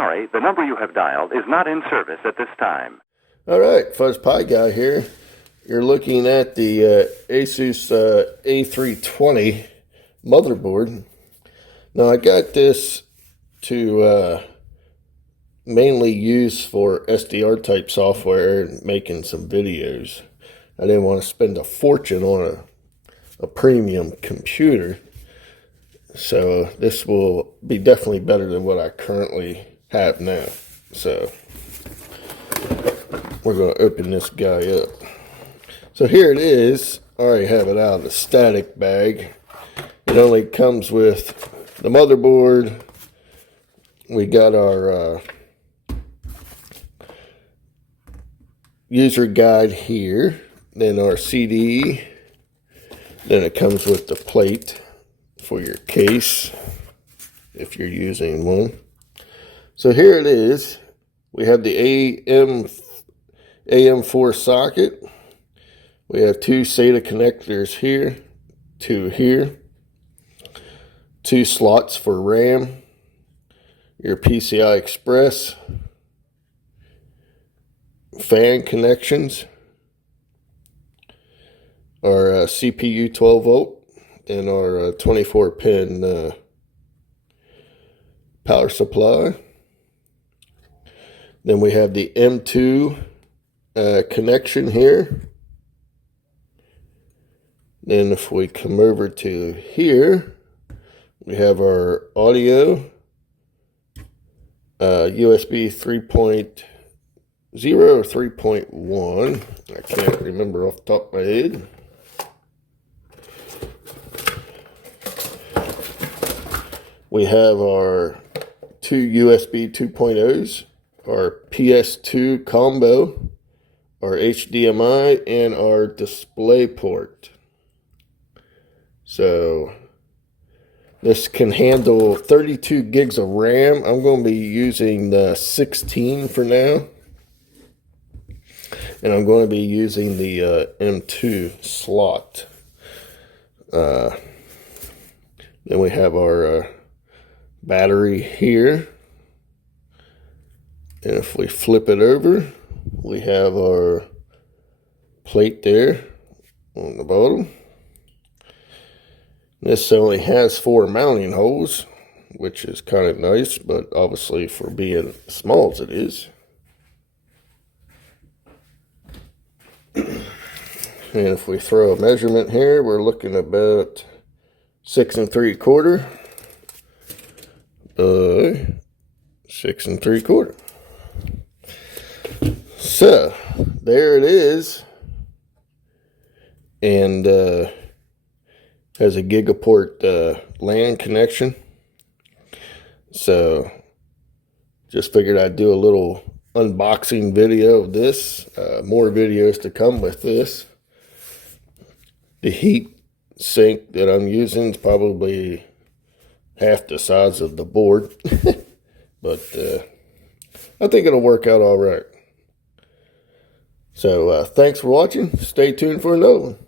sorry, the number you have dialed is not in service at this time. All right, Fuzz Pie Guy here. You're looking at the Asus A320 motherboard. Now, I got this to mainly use for SDR type software and making some videos. I didn't want to spend a fortune on a premium computer. So this will be definitely better than what I currently have now. So we're going to open this guy up. So here it is. I already have it out of the static bag. It only comes with the motherboard. We got our user guide here. Then our CD. Then it comes with the plate for your case if you're using one. So here it is. We have the AM4 socket. We have two SATA connectors here, two here, two slots for RAM, your PCI Express, fan connections, our CPU 12 volt, and our 24 pin power supply. Then we have the M2 connection here. Then if we come over to here, we have our audio, USB 3.0 or 3.1. I can't remember off the top of my head. We have our two USB 2.0s, our PS2 combo, our HDMI, and our display port. So this can handle 32 gigs of RAM. I'm going to be using the 16 for now. And I'm going to be using the M2 slot. Then we have our battery here. And if we flip it over, we have our plate there on the bottom. This only has 4 mounting holes, which is kind of nice, but obviously for being as small as it is. And if we throw a measurement here, we're looking about 6 3/4 by 6 3/4. So there it is, and has a gigaport LAN connection. So just figured I'd do a little unboxing video of this. More videos to come with this. The heat sink that I'm using is probably half the size of the board. But I think it'll work out all right. So thanks for watching. Stay tuned for another one.